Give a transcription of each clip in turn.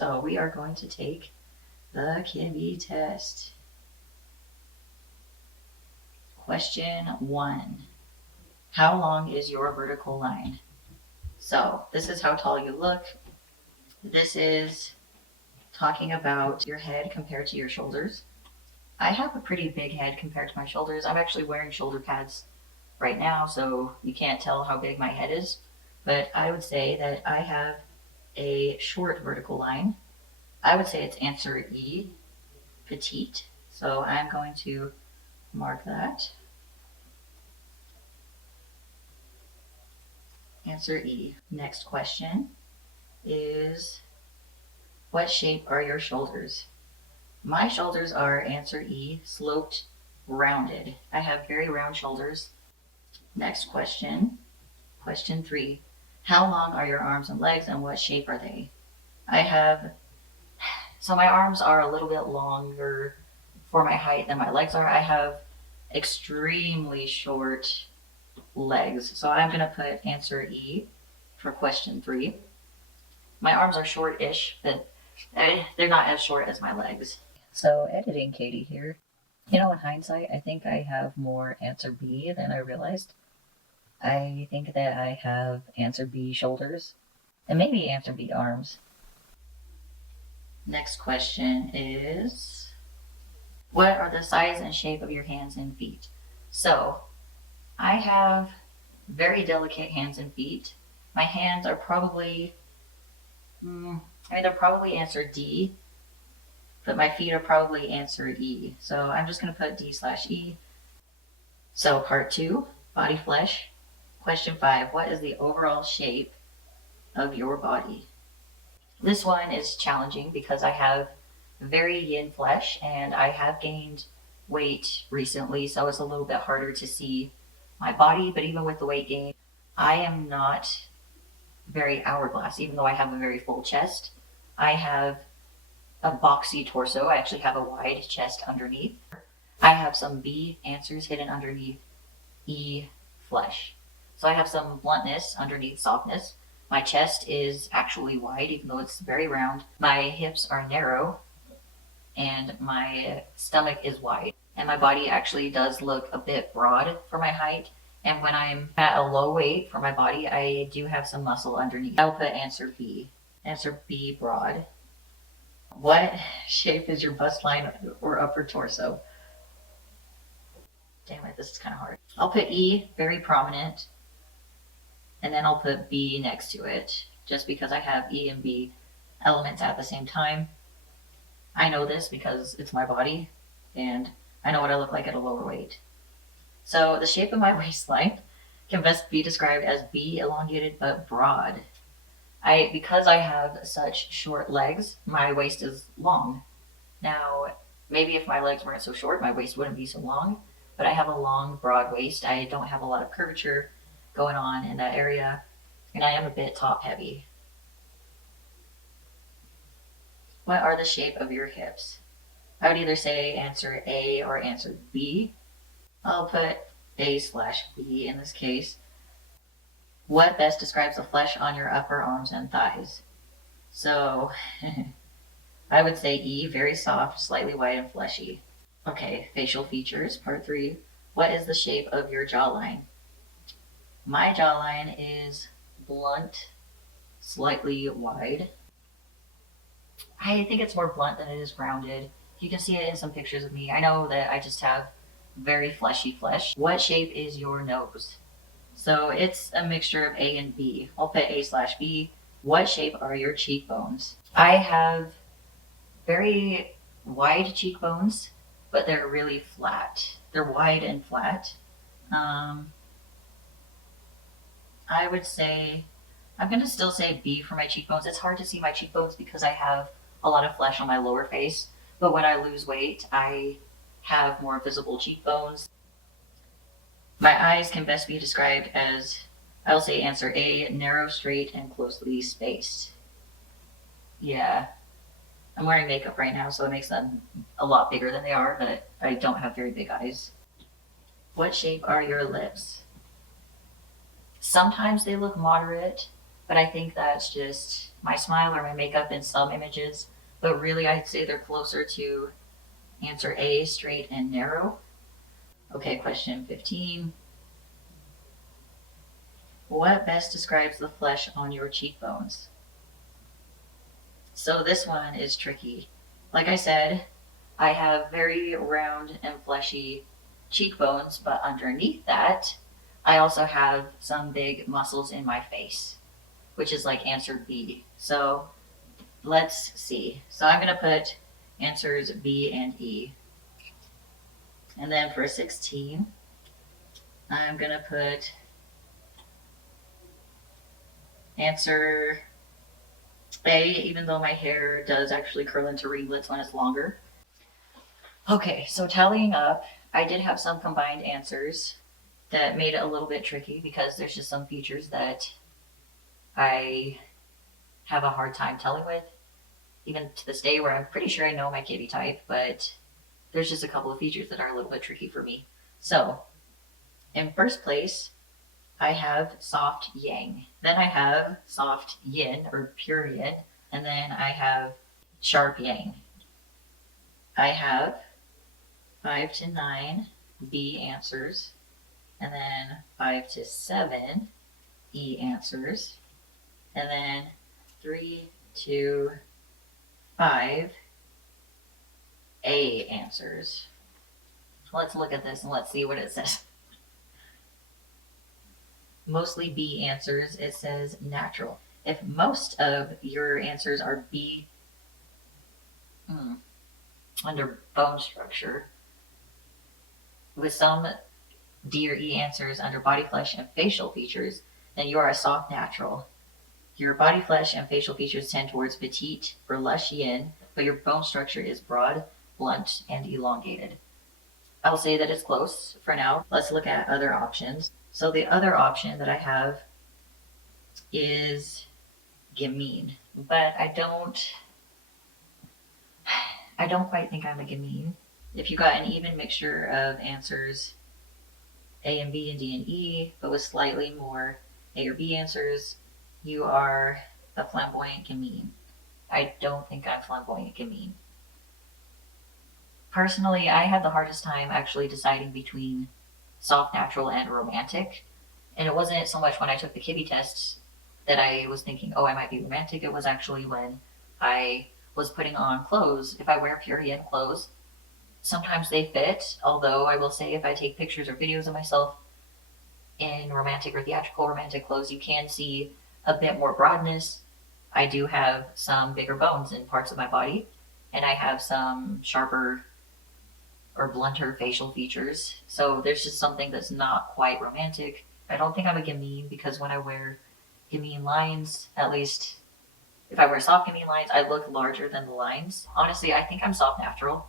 So we are going to take the Kibbe test. Question 1. How long is your vertical line? So this is how tall you look. This is talking about your head compared to your shoulders. I have a pretty big head compared to my shoulders. I'm actually wearing shoulder pads right now, so you can't tell how big my head is. But I would say that I have a short vertical line. I would say it's answer E, petite. So I'm going to mark that. Answer E. Next question is, what shape are your shoulders? My shoulders are answer E, sloped, rounded. I have very round shoulders. Next question, question 3. How long are your arms and legs and what shape are they? So my arms are a little bit longer for my height than my legs are. I have extremely short legs. So I'm going to put answer E for question 3. My arms are short-ish, but they're not as short as my legs. So editing Katie here. In hindsight, I think I have more answer B than I realized. I think that I have answer B shoulders and maybe answer B arms. Next question is, what are the size and shape of your hands and feet? So I have very delicate hands and feet. My hands are probably, they're probably answer D, but my feet are probably answer E. So I'm just going to put D/E. So part 2, body flesh. Question 5, what is the overall shape of your body? This one is challenging because I have very yin flesh and I have gained weight recently, so it's a little bit harder to see my body. But even with the weight gain, I am not very hourglass, even though I have a very full chest. I have a boxy torso. I actually have a wide chest underneath. I have some B answers hidden underneath E flesh. So I have some bluntness underneath softness. My chest is actually wide, even though it's very round. My hips are narrow, and my stomach is wide. And my body actually does look a bit broad for my height. And when I'm at a low weight for my body, I do have some muscle underneath. I'll put answer B. Answer B, broad. What shape is your bust line or upper torso? Damn it, this is kind of hard. I'll put E, very prominent. And then I'll put B next to it, just because I have E and B elements at the same time. I know this because it's my body, and I know what I look like at a lower weight. So the shape of my waistline can best be described as B, elongated but broad. Because I have such short legs, my waist is long. Now, maybe if my legs weren't so short, my waist wouldn't be so long, but I have a long, broad waist. I don't have a lot of curvature going on in that area, and I am a bit top heavy. What are the shape of your hips? I would either say answer A or answer B. I'll put A/B in this case. What best describes the flesh on your upper arms and thighs? So I would say E, very soft, slightly white and fleshy. Okay, facial features, part 3. What is the shape of your jawline? My jawline is blunt, slightly wide. I think it's more blunt than it is rounded. You can see it in some pictures of me. I know that I just have very fleshy flesh. What shape is your nose? So it's a mixture of A and B. I'll put A/B. What shape are your cheekbones? I have very wide cheekbones, but they're really flat. They're wide and flat. I would say, I'm going to still say B for my cheekbones. It's hard to see my cheekbones because I have a lot of flesh on my lower face. But when I lose weight, I have more visible cheekbones. My eyes can best be described as, I'll say answer A, narrow, straight, and closely spaced. Yeah. I'm wearing makeup right now, so it makes them a lot bigger than they are, but I don't have very big eyes. What shape are your lips? Sometimes they look moderate. but I think that's just my smile or my makeup in some images. But really, I'd say they're closer to answer A, straight and narrow. Okay, question 15. What best describes the flesh on your cheekbones? So this one is tricky. Like I said, I have very round and fleshy cheekbones, but underneath that, I also have some big muscles in my face, which is like answer B. So let's see. So I'm going to put answers B and E. And then for 16, I'm going to put answer A, even though my hair does actually curl into ringlets when it's longer. Okay, so tallying up, I did have some combined answers that made it a little bit tricky because there's just some features that I have a hard time telling with, even to this day, where I'm pretty sure I know my Kibbe type, but there's just a couple of features that are a little bit tricky for me. So, in first place, I have soft yang. Then I have soft yin, or pure yin. And then I have sharp yang. I have 5 to 9 B answers. And then 5 to 7 E answers. And then 3 to 5 A answers. Let's look at this and let's see what it says. Mostly B answers, it says natural. If most of your answers are B under bone structure, with some D or E answers under body flesh and facial features, then you are a soft natural. Your body flesh and facial features tend towards petite or lush yin, but your bone structure is broad, blunt, and elongated. I'll say that it's close for now. Let's look at other options. So the other option that I have is gamine, but I don't quite think I'm a gamine. If you got an even mixture of answers A and B and D and E, but with slightly more A or B answers, you are a flamboyant gamine. I don't think I'm flamboyant gamine. Personally, I had the hardest time actually deciding between soft natural and romantic. And it wasn't so much when I took the Kibbe test that I was thinking, oh, I might be romantic. It was actually when I was putting on clothes. If I wear pure yin clothes, sometimes they fit. Although I will say if I take pictures or videos of myself in romantic or theatrical romantic clothes, you can see a bit more broadness. I do have some bigger bones in parts of my body, and I have some sharper or blunter facial features. So there's just something that's not quite romantic. I don't think I'm a gamine because when I wear gamine lines, at least if I wear soft gamine lines, I look larger than the lines. Honestly, I think I'm soft natural.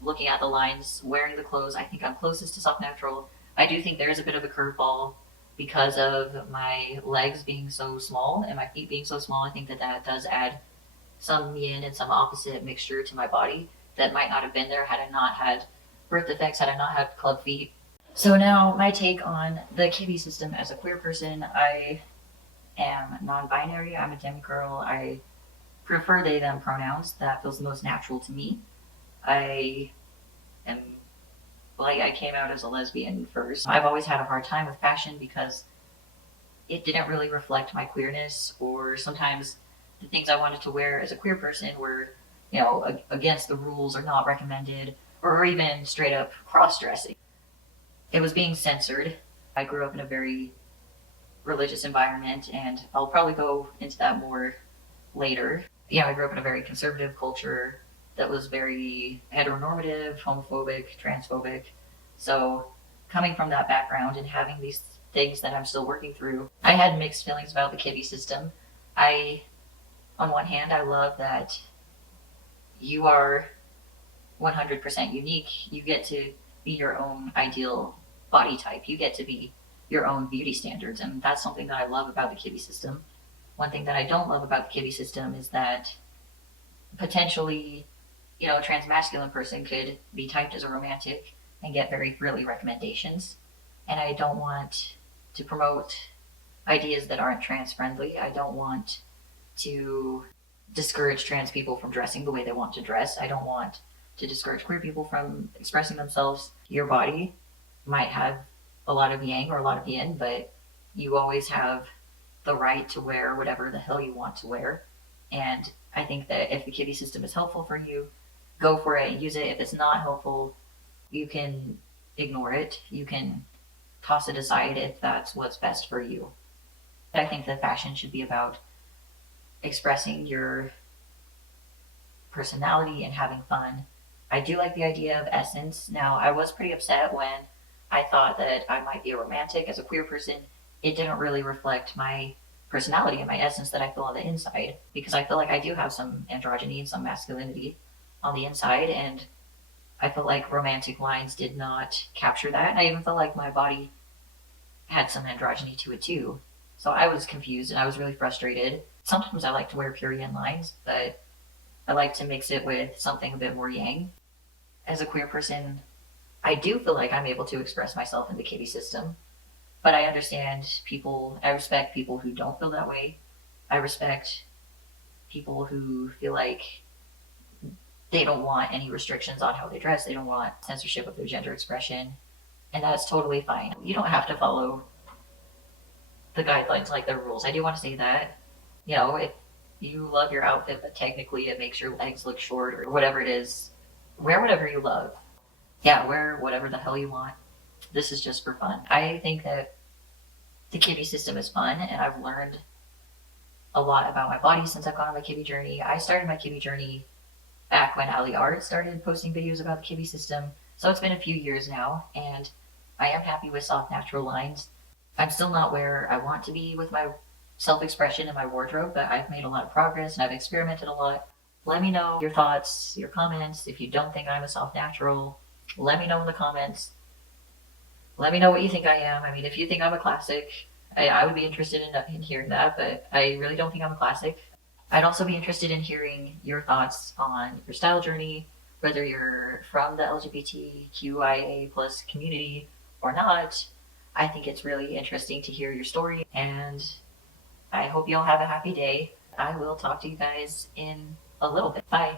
Looking at the lines, wearing the clothes, I think I'm closest to soft natural. I do think there's a bit of a curveball because of my legs being so small and my feet being so small. I think that does add some yin and some opposite mixture to my body that might not have been there had I not had birth defects, had I not had club feet. So now my take on the Kibbe system as a queer person. I am non-binary. I'm a demigirl. I prefer they, them pronouns. That feels the most natural to me. I came out as a lesbian first. I've always had a hard time with fashion because it didn't really reflect my queerness, or sometimes the things I wanted to wear as a queer person were, against the rules or not recommended, or even straight up cross-dressing. It was being censored. I grew up in a very religious environment, and I'll probably go into that more later. I grew up in a very conservative culture that was very heteronormative, homophobic, transphobic. So coming from that background and having these things that I'm still working through, I had mixed feelings about the Kibbe system. On one hand, I love that you are 100% unique. You get to be your own ideal body type. You get to be your own beauty standards. And that's something that I love about the Kibbe system. One thing that I don't love about the Kibbe system is that potentially, a transmasculine person could be typed as a romantic and get very frilly recommendations. And I don't want to promote ideas that aren't trans friendly. I don't want to discourage trans people from dressing the way they want to dress. I don't want to discourage queer people from expressing themselves. Your body might have a lot of yang or a lot of yin, but you always have the right to wear whatever the hell you want to wear. And I think that if the Kibbe system is helpful for you, go for it and use it. If it's not helpful, you can ignore it. You can toss it aside if that's what's best for you. I think that fashion should be about expressing your personality and having fun. I do like the idea of essence. Now, I was pretty upset when I thought that I might be a romantic as a queer person. It didn't really reflect my personality and my essence that I feel on the inside, because I feel like I do have some androgyny and some masculinity on the inside, and I felt like romantic lines did not capture that. And I even felt like my body had some androgyny to it too. So I was confused and I was really frustrated. Sometimes I like to wear pure yin lines, but I like to mix it with something a bit more yang. As a queer person, I do feel like I'm able to express myself in the Kibbe system, but I understand people, I respect people who don't feel that way. I respect people who feel like they don't want any restrictions on how they dress, they don't want censorship of their gender expression, and that's totally fine. You don't have to follow the guidelines like the rules. I do want to say that, you know, if you love your outfit, but technically it makes your legs look short or whatever it is, wear whatever you love. Yeah, wear whatever the hell you want. This is just for fun. I think that the Kibbe system is fun, and I've learned a lot about my body since I've gone on my Kibbe journey. I started my Kibbe journey back when Ali Art started posting videos about the Kibbe system, so it's been a few years now, and I am happy with soft, natural lines. I'm still not where I want to be with my self-expression and my wardrobe, but I've made a lot of progress and I've experimented a lot. Let me know your thoughts, your comments. If you don't think I'm a soft natural, let me know in the comments. Let me know what you think I am. I mean, if you think I'm a classic, I would be interested in hearing that, but I really don't think I'm a classic. I'd also be interested in hearing your thoughts on your style journey, whether you're from the LGBTQIA plus community or not. I think it's really interesting to hear your story, and I hope you all have a happy day. I will talk to you guys in a little bit. Bye.